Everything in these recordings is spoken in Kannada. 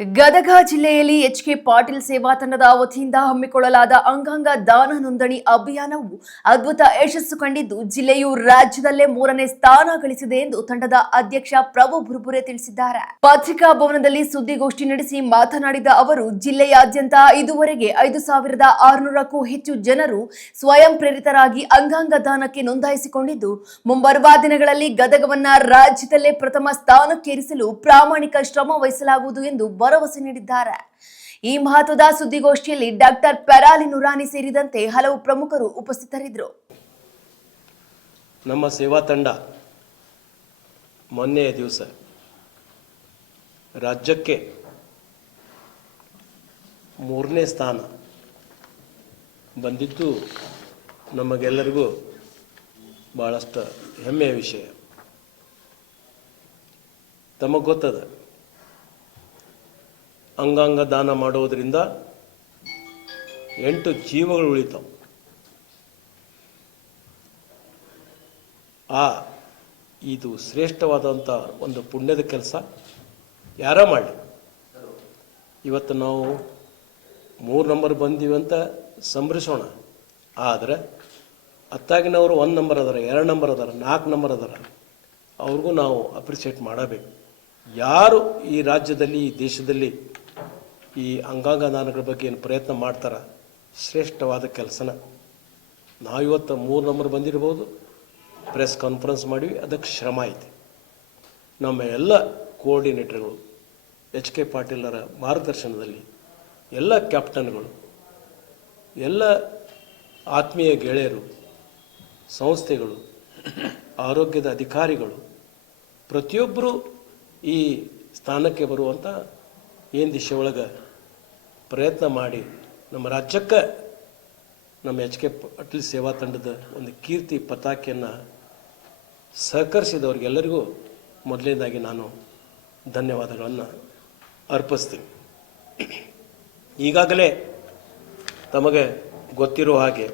ಗದಗ ಜಿಲ್ಲೆಯಲ್ಲಿ ಎಚ್ಕೆ ಪಾಟೀಲ್ ಸೇವಾ ತಂಡದ ವತಿಯಿಂದ ಹಮ್ಮಿಕೊಳ್ಳಲಾದ ಅಂಗಾಂಗ ದಾನ ನೋಂದಣಿ ಅಭಿಯಾನವು ಅದ್ಭುತ ಯಶಸ್ಸು ಕಂಡಿದ್ದು ಜಿಲ್ಲೆಯು ರಾಜ್ಯದಲ್ಲೇ 3ನೇ ಸ್ಥಾನ ಗಳಿಸಿದೆ ಎಂದು ತಂಡದ ಅಧ್ಯಕ್ಷ ಪ್ರಭು ಬುರ್ಬುರೆ ತಿಳಿಸಿದ್ದಾರೆ. ಪತ್ರಿಕಾ ಭವನದಲ್ಲಿ ಸುದ್ದಿಗೋಷ್ಠಿ ನಡೆಸಿ ಮಾತನಾಡಿದ ಅವರು, ಜಿಲ್ಲೆಯಾದ್ಯಂತ ಇದುವರೆಗೆ 5,600ಕ್ಕೂ ಹೆಚ್ಚು ಜನರು ಸ್ವಯಂ ಪ್ರೇರಿತರಾಗಿ ಅಂಗಾಂಗ ದಾನಕ್ಕೆ ನೋಂದಾಯಿಸಿಕೊಂಡಿದ್ದು, ಮುಂಬರುವ ದಿನಗಳಲ್ಲಿ ಗದಗವನ್ನ ರಾಜ್ಯದಲ್ಲೇ ಪ್ರಥಮ ಸ್ಥಾನಕ್ಕೇರಿಸಲು ಪ್ರಾಮಾಣಿಕ ಶ್ರಮ ವಹಿಸಲಾಗುವುದು ಎಂದು ಭರವಸೆ ನೀಡಿದ್ದಾರೆ. ಈ ಮಹತ್ವದ ಸುದ್ದಿಗೋಷ್ಠಿಯಲ್ಲಿ ಡಾಕ್ಟರ್ ಪೆರಾಲಿ ನುರಾನಿ ಸೇರಿದಂತೆ ಹಲವು ಪ್ರಮುಖರು ಉಪಸ್ಥಿತರಿದ್ದರು. ನಮ್ಮ ಸೇವಾ ತಂಡ ಮೊನ್ನೆಯ ದಿವಸ ರಾಜ್ಯಕ್ಕೆ 3ನೇ ಸ್ಥಾನ ಬಂದಿದ್ದು ನಮಗೆಲ್ಲರಿಗೂ ಬಹಳಷ್ಟು ಹೆಮ್ಮೆಯ ವಿಷಯ. ತಮಗೆ ಗೊತ್ತದ, ಅಂಗಾಂಗ ದಾನ ಮಾಡೋದರಿಂದ 8 ಜೀವಗಳು ಉಳಿತಾವೆ. ಇದು ಶ್ರೇಷ್ಠವಾದಂಥ ಒಂದು ಪುಣ್ಯದ ಕೆಲಸ. ಯಾರ ಮಾಡಲಿ. ಇವತ್ತು ನಾವು 3 ನಂಬರ್ ಬಂದೀವಿ ಅಂತ ಸಂಭ್ರಮಿಸೋಣ. ಆದರೆ ಹತ್ತಾಗಿನವರು 1 ನಂಬರ್ ಅದಾರ, 2 ನಂಬರ್ ಅದಾರ, 4 ನಂಬರ್ ಅದಾರ, ಅವ್ರಿಗೂ ನಾವು ಅಪ್ರಿಷಿಯೇಟ್ ಮಾಡಬೇಕು. ಯಾರು ಈ ರಾಜ್ಯದಲ್ಲಿ, ಈ ದೇಶದಲ್ಲಿ ಈ ಅಂಗಾಂಗ ದಾನಗಳ ಬಗ್ಗೆ ಏನು ಪ್ರಯತ್ನ ಮಾಡ್ತಾರೆ, ಶ್ರೇಷ್ಠವಾದ ಕೆಲಸನ. ನಾವಿವತ್ತು 3 ನಂಬರ್ ಬಂದಿರ್ಬೋದು, ಪ್ರೆಸ್ ಕಾನ್ಫರೆನ್ಸ್ ಮಾಡಿವಿ, ಅದಕ್ಕೆ ಶ್ರಮ ಐತೆ. ನಮ್ಮ ಎಲ್ಲ ಕೋಆರ್ಡಿನೇಟರ್ಗಳು ಎಚ್.ಕೆ. ಪಾಟೀಲರ ಮಾರ್ಗದರ್ಶನದಲ್ಲಿ ಎಲ್ಲ ಕ್ಯಾಪ್ಟನ್ಗಳು, ಎಲ್ಲ ಆತ್ಮೀಯ ಗೆಳೆಯರು, ಸಂಸ್ಥೆಗಳು, ಆರೋಗ್ಯದ ಅಧಿಕಾರಿಗಳು ಪ್ರತಿಯೊಬ್ಬರು ಈ ಸ್ಥಾನಕ್ಕೆ ಬರುವಂಥ ಏನು ದಿಶೆ ಒಳಗೆ ಪ್ರಯತ್ನ ಮಾಡಿ ನಮ್ಮ ರಾಜ್ಯಕ್ಕೆ ನಮ್ಮ ಎಚ್.ಕೆ. ಪಾಟೀಲ್ ಸೇವಾ ತಂಡದ ಒಂದು ಕೀರ್ತಿ ಪತಾಕೆಯನ್ನು ಸಹಕರಿಸಿದವ್ರಿಗೆಲ್ಲರಿಗೂ ಮೊದಲನೇದಾಗಿ ನಾನು ಧನ್ಯವಾದಗಳನ್ನು ಅರ್ಪಿಸ್ತೀನಿ. ಈಗಾಗಲೇ ತಮಗೆ ಗೊತ್ತಿರೋ ಹಾಗೆ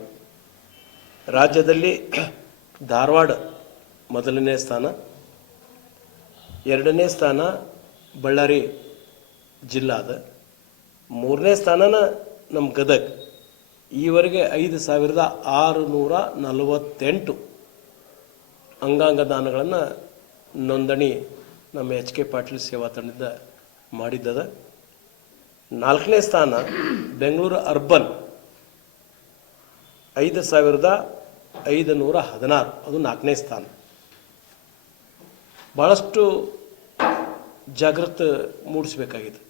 ರಾಜ್ಯದಲ್ಲಿ ಧಾರವಾಡ 1ನೇ ಸ್ಥಾನ, 2ನೇ ಸ್ಥಾನ ಬಳ್ಳಾರಿ ಜಿಲ್ಲಾದ, 3ನೇ ಸ್ಥಾನನ ನಮ್ಮ ಗದಗ. ಈವರೆಗೆ 5,648 ಅಂಗಾಂಗ ದಾನಗಳನ್ನು ನೋಂದಣಿ ನಮ್ಮ ಎಚ್.ಕೆ. ಪಾಟೀಲ್ ಸೇವಾ ತಂಡದಿಂದ ಮಾಡಿದ್ದದ. 4ನೇ ಸ್ಥಾನ ಬೆಂಗಳೂರು ಅರ್ಬನ್ 5,516, ಅದು 4ನೇ ಸ್ಥಾನ. ಭಾಳಷ್ಟು ಜಾಗೃತಿ ಮೂಡಿಸಬೇಕಾಗಿದೆ.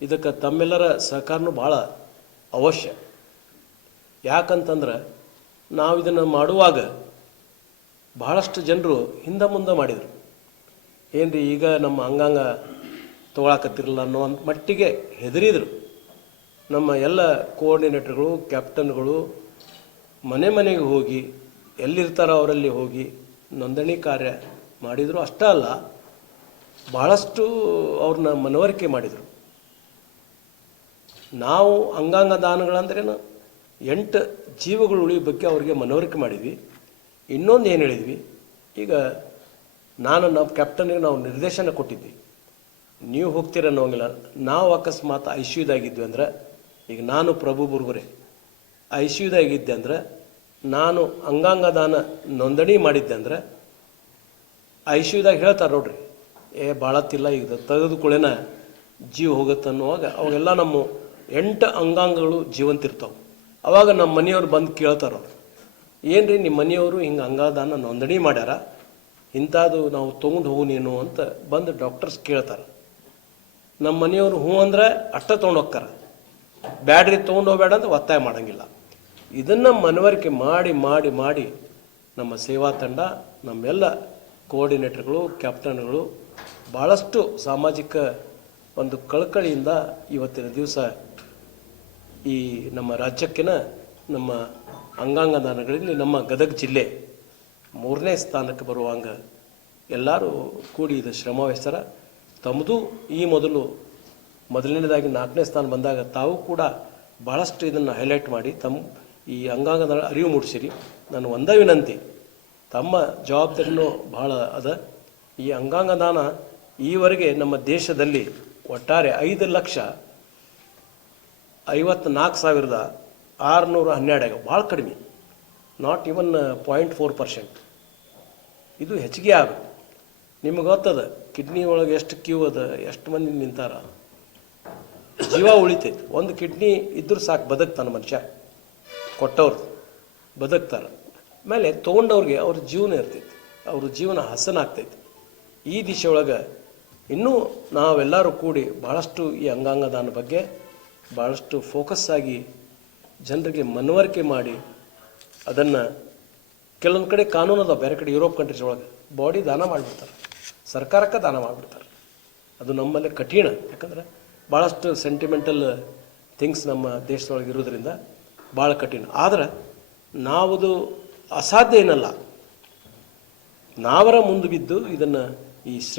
ಇದಕ್ಕೆ ತಮ್ಮೆಲ್ಲರ ಸಹಕಾರನೂ ಭಾಳ ಅವಶ್ಯ. ಯಾಕಂತಂದ್ರೆ ನಾವು ಇದನ್ನು ಮಾಡುವಾಗ ಬಹಳಷ್ಟು ಜನರು ಹಿಂದೆ ಮುಂದೆ ಮಾಡಿದರು. ಏನ್ರಿ ಈಗ ನಮ್ಮ ಅಂಗಾಂಗ ತೊಗೊಳಕತ್ತಿರಲ್ಲ ಅನ್ನೋ ಮಟ್ಟಿಗೆ ಹೆದರಿದರು. ನಮ್ಮ ಎಲ್ಲ ಕೋಆರ್ಡಿನೇಟರ್ಗಳು, ಕ್ಯಾಪ್ಟನ್ಗಳು ಮನೆ ಮನೆಗೆ ಹೋಗಿ ಎಲ್ಲಿರ್ತಾರೋ ಅವರಲ್ಲಿ ಹೋಗಿ ನೋಂದಣಿ ಕಾರ್ಯ ಮಾಡಿದರು. ಅಷ್ಟೇ ಅಲ್ಲ, ಭಾಳಷ್ಟು ಅವ್ರನ್ನ ಮನವರಿಕೆ ಮಾಡಿದರು. ನಾವು ಅಂಗಾಂಗ ದಾನಗಳಂದ್ರೇನು 8 ಜೀವಗಳು ಉಳಿಯೋ ಬಗ್ಗೆ ಅವ್ರಿಗೆ ಮನವರಿಕೆ ಮಾಡಿದ್ವಿ. ಇನ್ನೊಂದು ಏನು ಹೇಳಿದ್ವಿ, ಈಗ ನಮ್ಮ ಕ್ಯಾಪ್ಟನ್ಗೆ ನಾವು ನಿರ್ದೇಶನ ಕೊಟ್ಟಿದ್ವಿ, ನೀವು ಹೋಗ್ತೀರ ಅನ್ನೋಂಗಿಲ್ಲ. ನಾವು ಅಕಸ್ಮಾತ್ ಐಶ್ಯುದಾಗಿದ್ವಿ ಅಂದ್ರೆ, ಈಗ ನಾನು ಪ್ರಭು ಬುರ್ಬುರೆ ಐಶ್ಯುದಾಗಿದ್ದೆ ಅಂದ್ರೆ, ನಾನು ಅಂಗಾಂಗ ದಾನ ನೋಂದಣಿ ಮಾಡಿದ್ದೆ ಅಂದ್ರೆ ಐಶ್ಯುದಾಗ ಹೇಳ್ತಾರೆ ನೋಡ್ರಿ, ಭಾಳತ್ತಿಲ್ಲ, ಈಗ ತೆಗೆದುಕೊಳ್ಳೇನ ಜೀವ ಹೋಗುತ್ತೆ ಅನ್ನುವಾಗ ಅವಾಗೆಲ್ಲ ನಮ್ಮ 8 ಅಂಗಾಂಗಗಳು ಜೀವಂತಿರ್ತಾವೆ. ಅವಾಗ ನಮ್ಮ ಮನೆಯವ್ರು ಬಂದು ಕೇಳ್ತಾರೆ, ಅವ್ರು ಏನ್ರಿ ನಿಮ್ಮ ಮನೆಯವರು ಹಿಂಗೆ ಅಂಗಾದಾನ ನೋಂದಣಿ ಮಾಡ್ಯಾರ, ಇಂಥದ್ದು ನಾವು ತೊಗೊಂಡು ಹೋಗು ನೀನು ಅಂತ ಬಂದು ಡಾಕ್ಟರ್ಸ್ ಕೇಳ್ತಾರೆ. ನಮ್ಮ ಮನೆಯವರು ಹ್ಞೂ ಅಂದ್ರೆ ಅಷ್ಟ ತೊಗೊಂಡು ಹೋಗ್ತಾರೆ, ಬ್ಯಾಡ್ರಿ ತೊಗೊಂಡು ಹೋಗ್ಬೇಡ ಅಂತ ಒತ್ತಾಯ ಮಾಡೋಂಗಿಲ್ಲ. ಇದನ್ನು ಮನವರಿಕೆ ಮಾಡಿ ಮಾಡಿ ಮಾಡಿ ನಮ್ಮ ಸೇವಾ ತಂಡ, ನಮ್ಮೆಲ್ಲ ಕೋಆರ್ಡಿನೇಟರ್ಗಳು, ಕ್ಯಾಪ್ಟನ್ಗಳು ಭಾಳಷ್ಟು ಸಾಮಾಜಿಕ ಒಂದು ಕಳಕಳಿಯಿಂದ ಇವತ್ತಿನ ದಿವಸ ಈ ನಮ್ಮ ರಾಜ್ಯಕ್ಕಿನ ನಮ್ಮ ಅಂಗಾಂಗ ದಾನಗಳಲ್ಲಿ ನಮ್ಮ ಗದಗ ಜಿಲ್ಲೆ 3ನೇ ಸ್ಥಾನಕ್ಕೆ ಬರುವಂಗ ಎಲ್ಲರೂ ಕೂಡಿ ಇದು ಶ್ರಮ ವಹಿಸ್ತಾರೆ. ತಮ್ಮದು ಈ ಮೊದಲನೇದಾಗಿ 4ನೇ ಸ್ಥಾನ ಬಂದಾಗ ತಾವು ಕೂಡ ಭಾಳಷ್ಟು ಇದನ್ನು ಹೈಲೈಟ್ ಮಾಡಿ ತಮ್ಮ ಈ ಅಂಗಾಂಗ ದಾನ ಅರಿವು ಮೂಡಿಸಿರಿ. ನಾನು ಒಂದೇ ವಿನಂತಿ, ತಮ್ಮ ಜವಾಬ್ದಾರಿನೂ ಭಾಳ ಅದ. ಈ ಅಂಗಾಂಗ ದಾನ ಈವರೆಗೆ ನಮ್ಮ ದೇಶದಲ್ಲಿ ಒಟ್ಟಾರೆ 5,54,612 ಭಾಳ ಕಡಿಮೆ, ನಾಟ್ ಇವನ್ 0.4%. ಇದು ಹೆಚ್ಚಿಗೆ ಆಗಬೇಕು. ನಿಮಗೆ ಗೊತ್ತದ ಕಿಡ್ನಿ ಒಳಗೆ ಎಷ್ಟು ಕ್ಯೂ ಅದ, ಎಷ್ಟು ಮಂದಿ ನಿಂತಾರ, ಜೀವ ಉಳಿತೈತಿ. ಒಂದು ಕಿಡ್ನಿ ಇದ್ರೂ ಸಾಕು, ಬದುಕ್ತಾನೆ ಮನುಷ್ಯ, ಕೊಟ್ಟವ್ರು ಬದುಕ್ತಾರೆ. ಆಮೇಲೆ ತೊಗೊಂಡವ್ರಿಗೆ ಅವ್ರ ಜೀವನ ಇರ್ತೈತಿ, ಅವ್ರ ಜೀವನ ಹಸನಾಗ್ತೈತಿ. ಈ ದಿಶೆ ಒಳಗೆ ಇನ್ನೂ ನಾವೆಲ್ಲರೂ ಕೂಡಿ ಭಾಳಷ್ಟು ಈ ಅಂಗಾಂಗ ದಾನ ಬಗ್ಗೆ ಭಾಳಷ್ಟು ಫೋಕಸ್ ಆಗಿ ಜನರಿಗೆ ಮನವರಿಕೆ ಮಾಡಿ ಅದನ್ನು ಕೆಲವೊಂದು ಕಡೆ ಕಾನೂನು ಅದಾವೆ, ಬೇರೆ ಕಡೆ ಯುರೋಪ್ ಕಂಟ್ರೀಸ್ ಒಳಗೆ ಬಾಡಿ ದಾನ ಮಾಡಿಬಿಡ್ತಾರೆ, ಸರ್ಕಾರಕ್ಕೆ ದಾನ ಮಾಡಿಬಿಡ್ತಾರೆ. ಅದು ನಮ್ಮಲ್ಲಿ ಕಠಿಣ, ಯಾಕಂದ್ರೆ ಭಾಳಷ್ಟು ಸೆಂಟಿಮೆಂಟಲ್ ಥಿಂಗ್ಸ್ ನಮ್ಮ ದೇಶದೊಳಗೆ ಇರೋದ್ರಿಂದ ಭಾಳ ಕಠಿಣ. ಆದ್ರೆ ನಾವುದು ಅಸಾಧ್ಯ ಏನಲ್ಲ, ನಾವರ ಮುಂದೆ ಬಿದ್ದು ಇದನ್ನು ಈ ಶ್ರೇಷ್ಠ